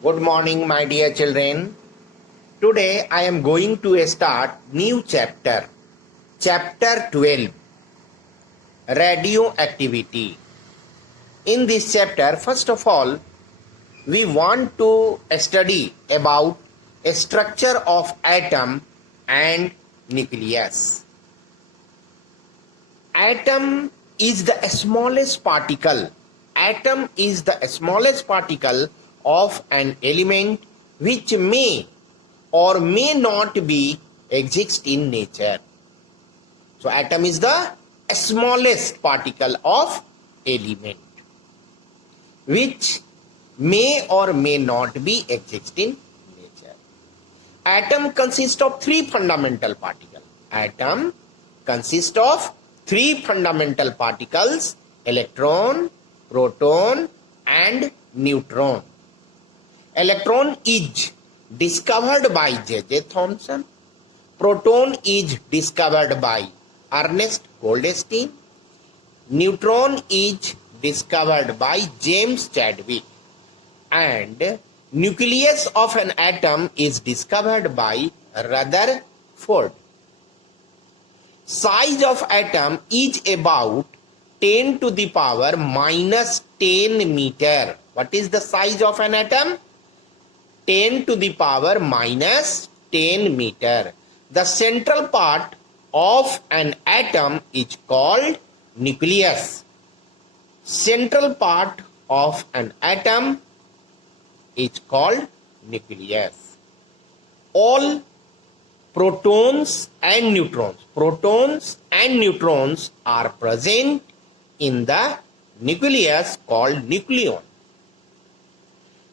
Good morning, my dear children. Today I am going to start new chapter, chapter 12, radioactivity. In this chapter, first of all, we want to study about a structure of atom and nucleus. Atom is the smallest particle. Atom is the smallest particle of an element which may or may not be exist in nature. So atom is the smallest particle of element which may or may not be exist in nature. Atom consists of three fundamental particles. Atom consists of three fundamental particles: electron, proton and neutron. Electron is discovered by J.J. Thomson. Proton is discovered by Ernest Goldstein. Neutron is discovered by James Chadwick. And nucleus of an atom is discovered by Rutherford. Size of atom is about 10 to the power minus 10 meter. What is the size of an atom? 10 to the power minus 10 meter. The central part of an atom is called nucleus. Central part of an atom is called nucleus. All protons and neutrons are present in the nucleus called nucleon.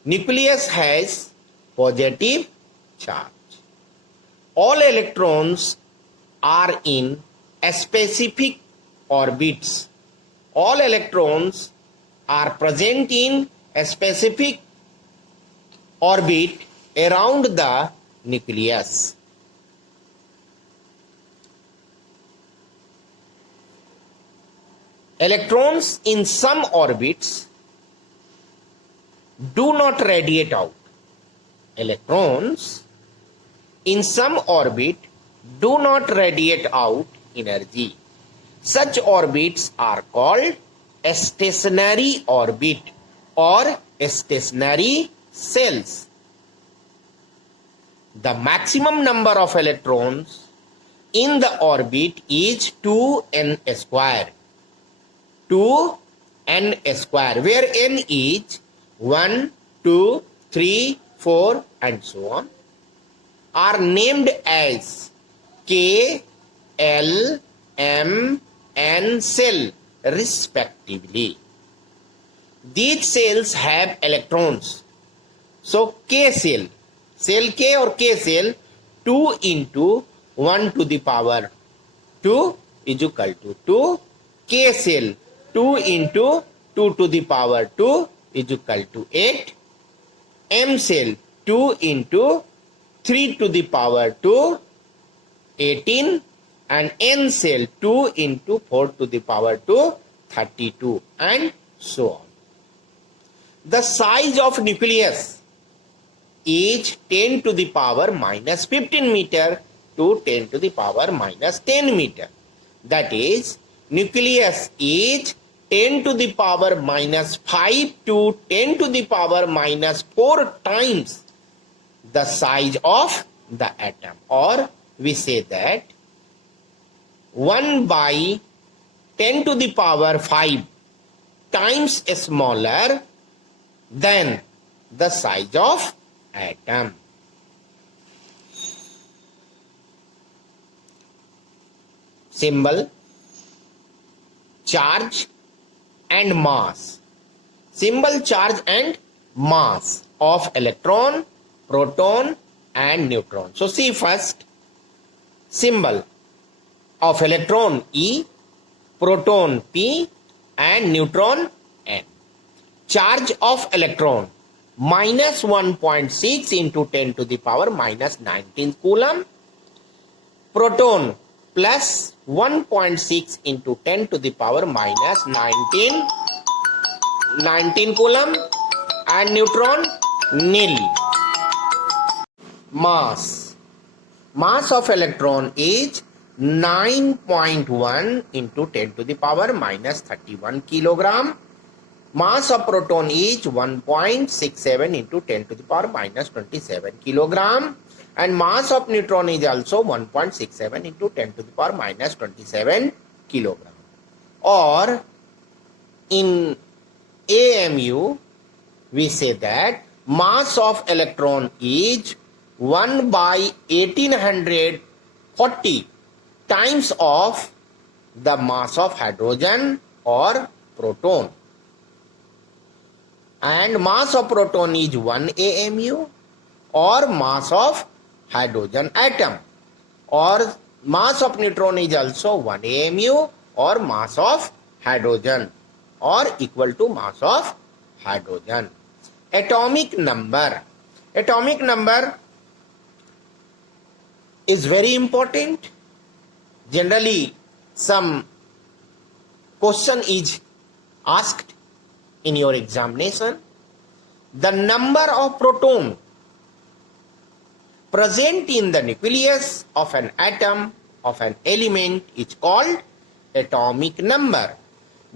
Nucleus has positive charge. All electrons are in specific orbits. All electrons are present in a specific orbit around the nucleus. Electrons in some orbits do not radiate out. Electrons in some orbit do not radiate out energy. Such orbits are called a stationary orbit or stationary cells. The maximum number of electrons in the orbit is 2n square. 2n square, where n is 1, 2, 3, 4 and so on, are named as K, L, M, N cell respectively. These cells have electrons. So K cell, cell K or K cell, 2 into 1 to the power 2 is equal to 2. K cell, 2 into 2 to the power 2 is equal to 8. M cell, 2 into 3 to the power 2, 18. And N cell, 2 into 4 to the power 2, 32 and so on. The size of nucleus is 10 to the power minus 15 meter to 10 to the power minus 10 meter. That is, nucleus is 10 to the power minus 5 to 10 to the power minus 4 times the size of the atom. Or we say that 1 by 10 to the power 5 times smaller than the size of atom. Symbol: charge and mass. Symbol: charge and mass of electron, proton and neutron. So see first, symbol of electron E, proton P and neutron N. Charge of electron minus 1.6 into 10 to the power minus 19 coulomb. Proton plus 1.6 into 10 to the power minus 19 coulomb. And neutron nil. Mass. Mass of electron is 9.1 into 10 to the power minus 31 kilogram. Mass of proton is 1.67 into 10 to the power minus 27 kilogram. And mass of neutron is also 1.67 into 10 to the power minus 27 kilogram. Or in AMU, we say that mass of electron is 1 by 1840 times of the mass of hydrogen or proton. And mass of proton is 1 AMU or mass of hydrogen atom, or mass of neutron is also 1 AMU or mass of hydrogen, or equal to mass of hydrogen. Atomic number. Atomic number is very important. Generally, some question is asked in your examination. The number of proton present in the nucleus of an atom of an element is called atomic number.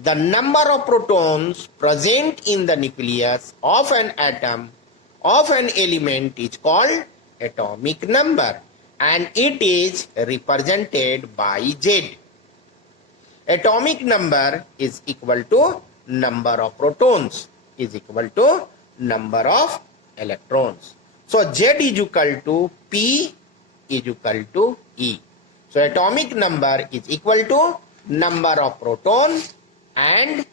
The number of protons present in the nucleus of an atom of an element is called atomic number, and it is represented by Z. Atomic number is equal to number of protons is equal to number of electrons. So Z is equal to P is equal to E. So atomic number is equal to number of proton and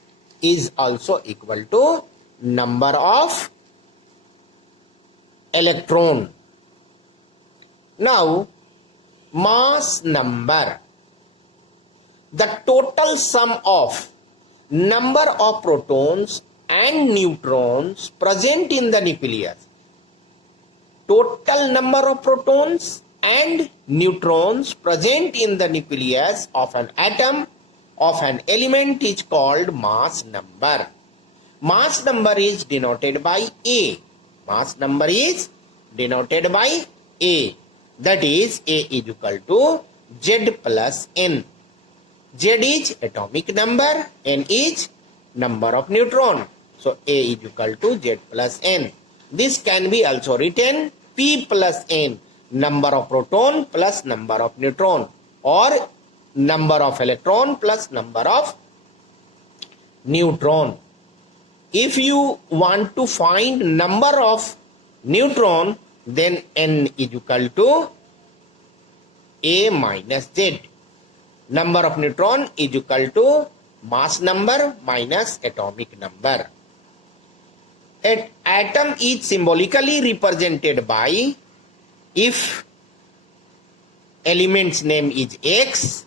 is also equal to number of electron. Now, mass number. The total sum of number of protons and neutrons present in the nucleus. Total number of protons and neutrons present in the nucleus of an atom of an element is called mass number. Mass number is denoted by A. Mass number is denoted by A. That is, A is equal to Z plus N. Z is atomic number, N is number of neutron. So A is equal to Z plus N. This can be also written P plus N, number of proton plus number of neutron, or number of electron plus number of neutron. If you want to find number of neutron, then N is equal to A minus Z. Number of neutron is equal to mass number minus atomic number. An atom is symbolically represented by, if element's name is X,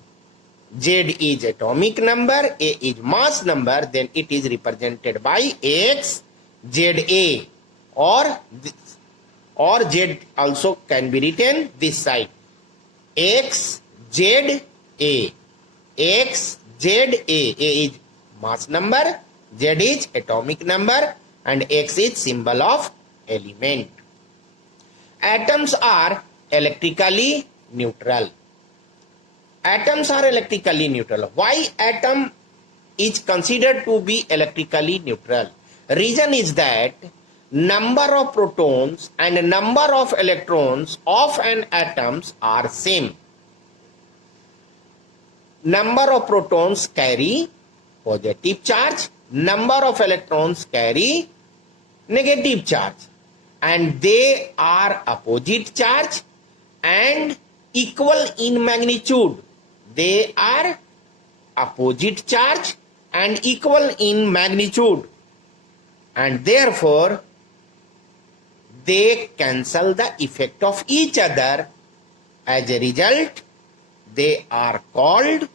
Z is atomic number, A is mass number, then it is represented by X, ZA, or Z also can be written this side. X, Z, A. X, Z, A. A is mass number, Z is atomic number, and X is symbol of element. Atoms are electrically neutral. Atoms are electrically neutral. Why atom is considered to be electrically neutral? Reason is that number of protons and number of electrons of an atoms are same. Number of protons carry positive charge, number of electrons carry negative charge, and they are opposite charge and equal in magnitude. They are opposite charge and equal in magnitude, and therefore they cancel the effect of each other. As a result, they are called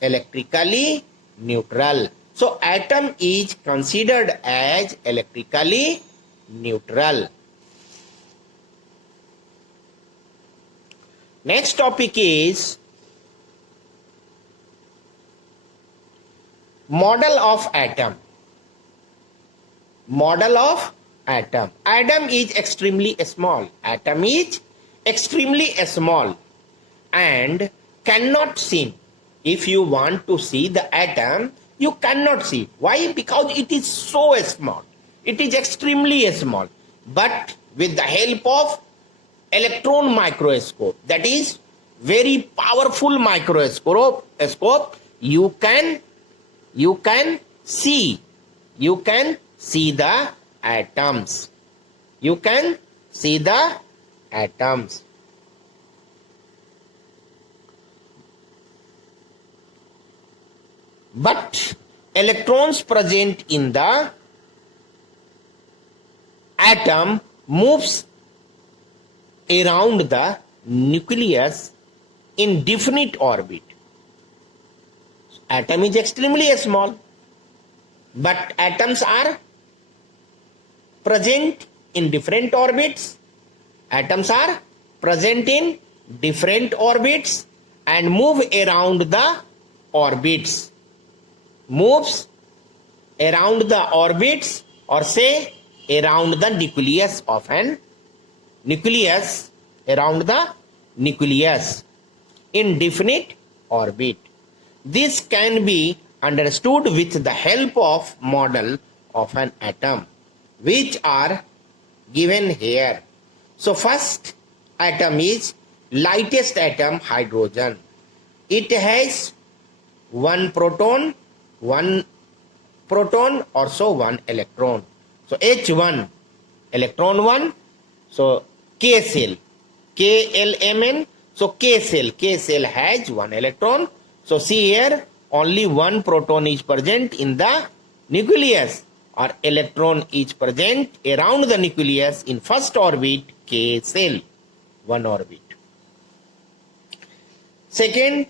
electrically neutral. So atom is considered as electrically neutral. Next topic is model of atom. Model of atom. Atom is extremely small. Atom is extremely small and cannot seen. If you want to see the atom, you cannot see. Why? Because it is so small. It is extremely small. But with the help of electron microscope, that is very powerful microscope, you can see the atoms. You can see the atoms. But electrons present in the atom moves around the nucleus in definite orbit. Atom is extremely small, but atoms are present in different orbits. Atoms are present in different orbits and move around the orbits. Moves around the orbits, or say around the nucleus of an nucleus, around the nucleus in definite orbit. This can be understood with the help of model of an atom, which are given here. So first atom is lightest atom, hydrogen. It has one proton, also one electron. So H1, electron 1. So K cell, KLMN. So K cell has one electron. So see here, only one proton is present in the nucleus, or electron is present around the nucleus in first orbit, K cell, one orbit. Second,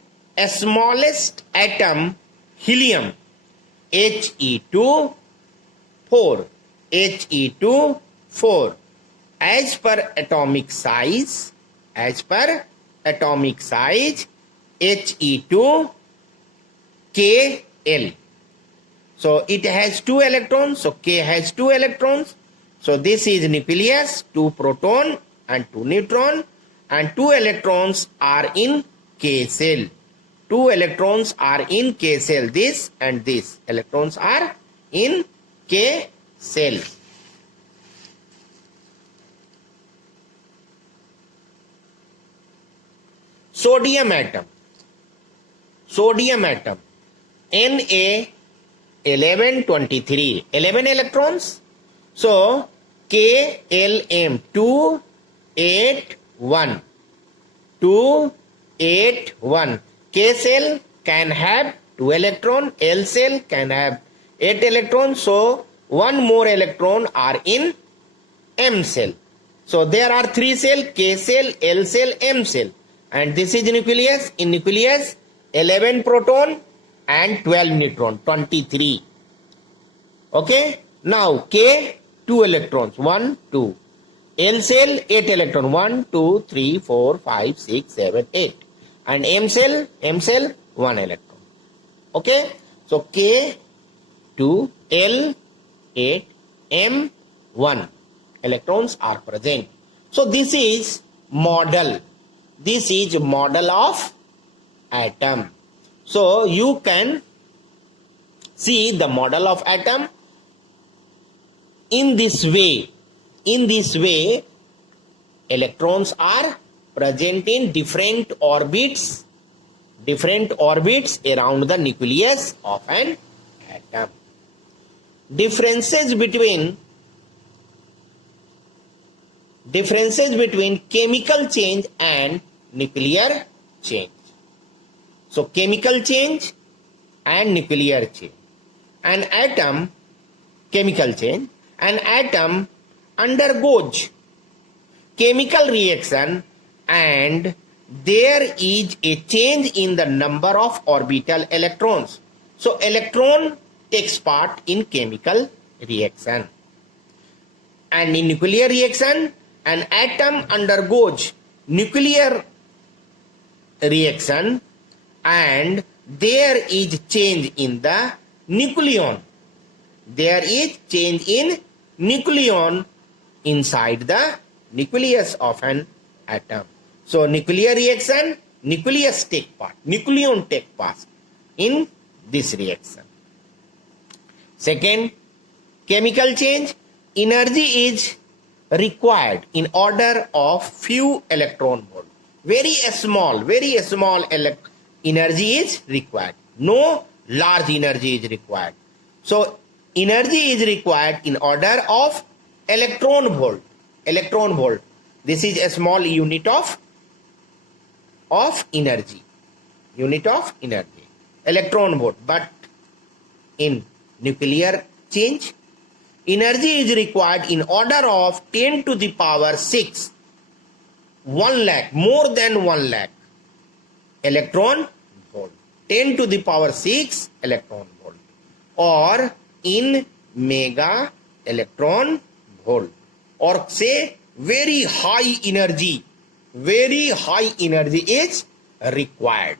smallest atom, helium, He2 4. He2 4. As per atomic size, He2 KL. So it has 2 electrons. So K has 2 electrons. So this is nucleus, 2 proton and 2 neutron, and 2 electrons are in K cell. 2 electrons are in K cell. This and this electrons are in K cell. Sodium atom. Na1123. 11 electrons. So KLM 281. 281. K cell can have 2 electrons. L cell can have 8 electrons. So one more electron are in M cell. So there are 3 cells, K cell, L cell, M cell. And this is nucleus. In nucleus, 11 proton and 12 neutron, 23. Okay. Now K, 2 electrons, 1, 2. L cell, 8 electron, 1, 2, 3, 4, 5, 6, 7, 8. And M cell, 1 electron. Okay. So K, 2, L, 8, M, 1 electrons are present. So this is model. This is model of atom. So you can see the model of atom in this way. In this way, electrons are present in different orbits around the nucleus of an atom. Differences between chemical change and nuclear change. So chemical change and nuclear change. An atom, chemical change, an atom undergoes chemical reaction and there is a change in the number of orbital electrons. So electron takes part in chemical reaction. And in nuclear reaction, an atom undergoes nuclear reaction and there is change in the nucleon. There is change in nucleon inside the nucleus of an atom. So nuclear reaction, nucleus take part, nucleon take part in this reaction. Second, chemical change, energy is required in order of few electron volt. Very small energy is required. No large energy is required. So energy is required in order of electron volt. Electron volt. This is a small unit of energy. Unit of energy. Electron volt. But in nuclear change, energy is required in order of 10 to the power 6, 1 lakh, more than 1 lakh electron volt, 10 to the power 6 electron volt, or in mega electron volt, or say very high energy is required.